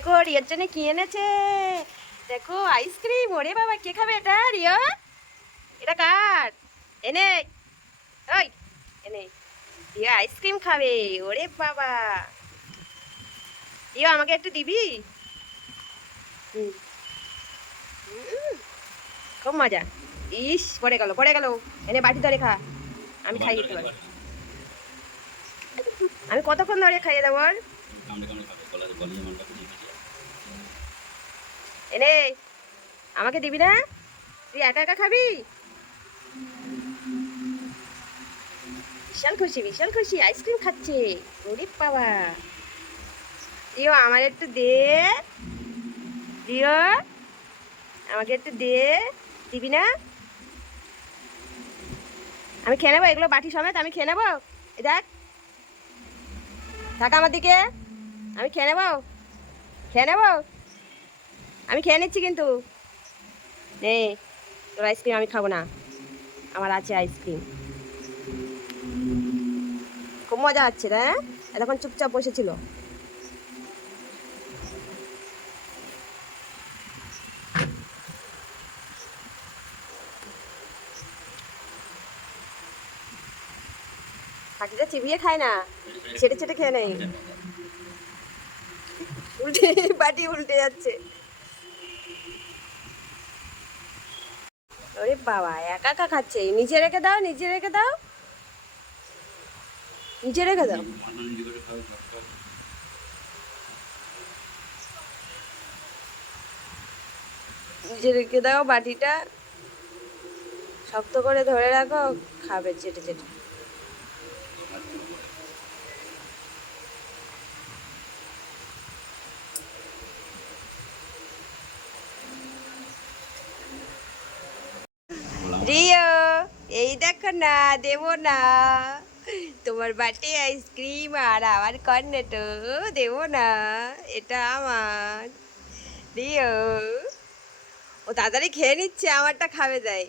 দেখো রিয়ার জন্য কি এনেছে। দেখো আইসক্রিম। ওরে বাবা, কে খাবে এটা? রিয়া, এটা কার? এনে, ওই এনে, রিয়া আইসক্রিম খাবে। ওরে বাবা, রিয়া আমাকে একটু দিবি? হুম, হুম, খুব মজা। ইস, পড়ে গেল পড়ে গেল। এনে বাটি ধরে খা, আমি খাইয়ে দিতে পারি। আমি কতক্ষণ ধরে খাইয়ে দেবো ওর? এনে, আমাকে দিবি না? তুই একা একা খাবি? বিশাল খুশি বিশাল খুশি, আইসক্রিম খাচ্ছে। ওরে বাবা, দিও আমার একটু দে। দিও আমাকে একটু দে। দিবি না? আমি খেয়ে নেবো এগুলো, বাটি সমেত আমি খেয়ে নেবো। এই দেখ, থাক আমার দিকে। আমি খেয়ে নেবো, খেয়ে নেবো। আমি খেয়ে নিচ্ছি কিন্তু। নে, তোর আইসক্রিম আমি খাবো না, আমার আছে আইসক্রিম। খুব মজা হচ্ছে রে। এতক্ষণ চুপচাপ বসেছিল। বাটিটা চিবিয়ে খায় না, ছেটে ছেটে খেয়ে নেই। উল্টে, বাটি উল্টে যাচ্ছে। ওরে বাবা, একা একা খাচ্ছে। নিচে রেখে দাও, নিচে রেখে দাও, নিচে রেখে দাও। নিচে রেখে দাও বাটিটা, শক্ত করে ধরে রাখো, খাবে চেটে চেটে। রিও, এই দেখো না, দেবো না। তোমার বাটি আইসক্রিম আর আমার কর্নেটো দেবো না, এটা আমার। রিও, ও তাড়াতাড়ি খেয়ে নিচ্ছে, আমারটা খাবে তাই।